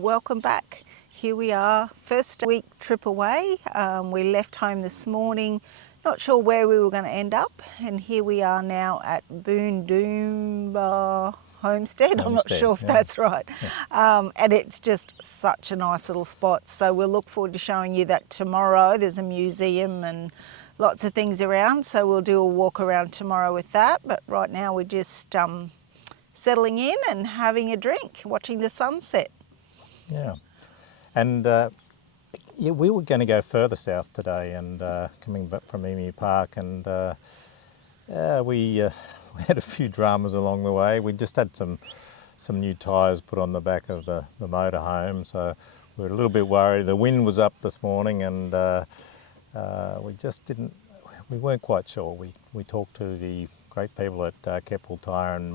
welcome back. Here we are, first week trip away. We left home this morning, not sure where we were going to end up, and here we are now at Boondooma Homestead. I'm not sure if that's right. Yeah. And it's just such a nice little spot. So we'll look forward to showing you that tomorrow. There's a museum and lots of things around, so we'll do a walk around tomorrow with that. But right now we're just settling in and having a drink, watching the sunset. Yeah, and we were going to go further south today, and coming back from Emu Park, and we had a few dramas along the way. We just had some new tyres put on the back of the motorhome, so we were a little bit worried. The wind was up this morning, and we weren't quite sure. We talked to the great people at Keppel Tyre and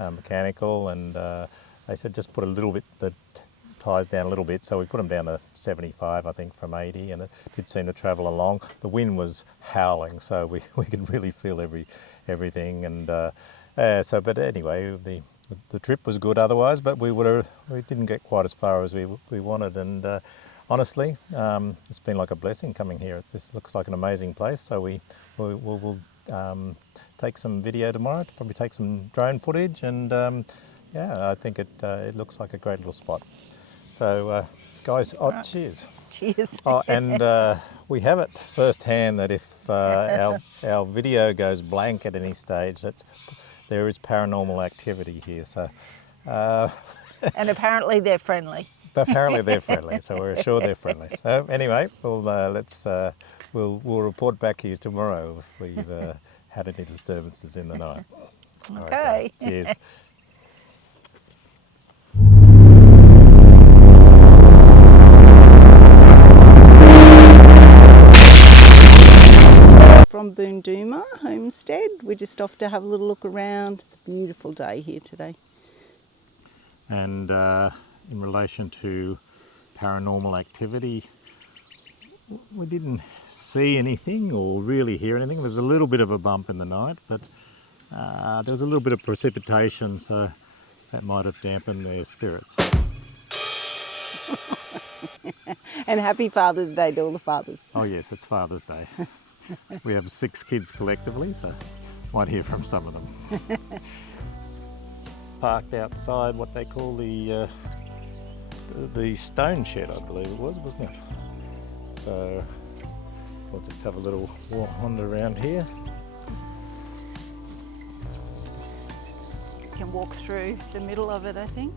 Mechanical, and they said just put a little bit the tyres down a little bit, so we put them down to 75, I think, from 80, and it did seem to travel along. The wind was howling, so we could really feel everything, and but anyway, the trip was good otherwise, but we didn't get quite as far as we wanted, and honestly, it's been like a blessing coming here. This looks like an amazing place, so we'll take some video tomorrow, probably take some drone footage, and yeah, I think it looks like a great little spot. So guys, right. Cheers. Cheers. And we have it firsthand that if our video goes blank at any stage, there is paranormal activity here. So and apparently they're friendly. Apparently they're friendly, so we're sure they're friendly. So anyway, we'll report back to you tomorrow if we've had any disturbances in the night. Okay. All right, guys. Cheers. From Boondooma Homestead, we're just off to have a little look around. It's a beautiful day here today. And in relation to paranormal activity, we didn't see anything or really hear anything. There's a little bit of a bump in the night, but there was a little bit of precipitation, so that might have dampened their spirits. And happy Father's Day to all the fathers. Oh yes, it's Father's Day. We have 6 kids collectively, so might hear from some of them. Parked outside what they call the stone shed, I believe it was, wasn't it? So we'll just have a little wander around here. You can walk through the middle of it, I think.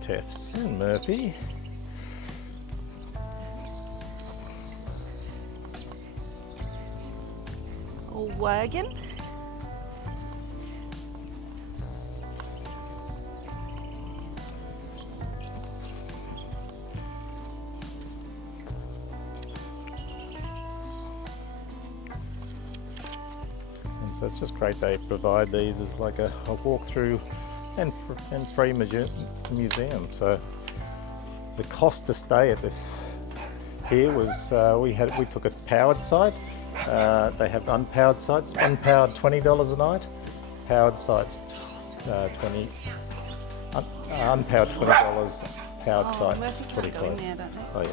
Tess and Murphy. Old wagon. And so it's just great they provide these as like a walk-through and free museum. So the cost to stay at this here was we took a powered site. They have unpowered sites. Unpowered $20 a night. Powered sites $20. Unpowered $20. Powered sites $25. Oh yeah.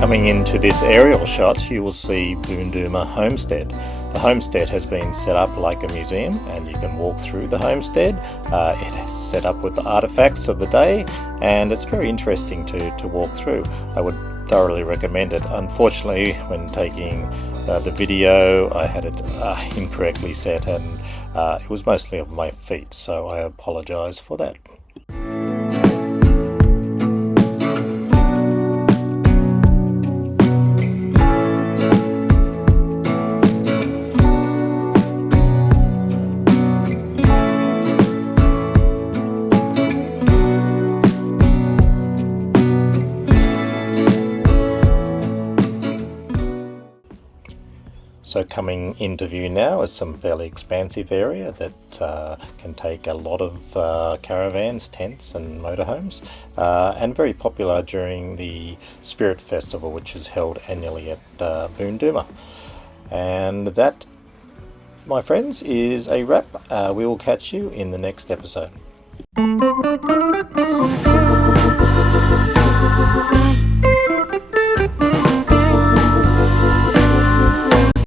Coming into this aerial shot, you will see Boondooma Homestead. The homestead has been set up like a museum, and you can walk through the homestead. It is set up with the artifacts of the day, and it's very interesting to walk through. I would thoroughly recommend it. Unfortunately, when taking the video, I had it incorrectly set, and it was mostly of my feet, so I apologize for that. So coming into view now is some fairly expansive area that can take a lot of caravans, tents and motorhomes, and very popular during the Spirit Festival, which is held annually at Boondooma. And that, my friends, is a wrap. We will catch you in the next episode.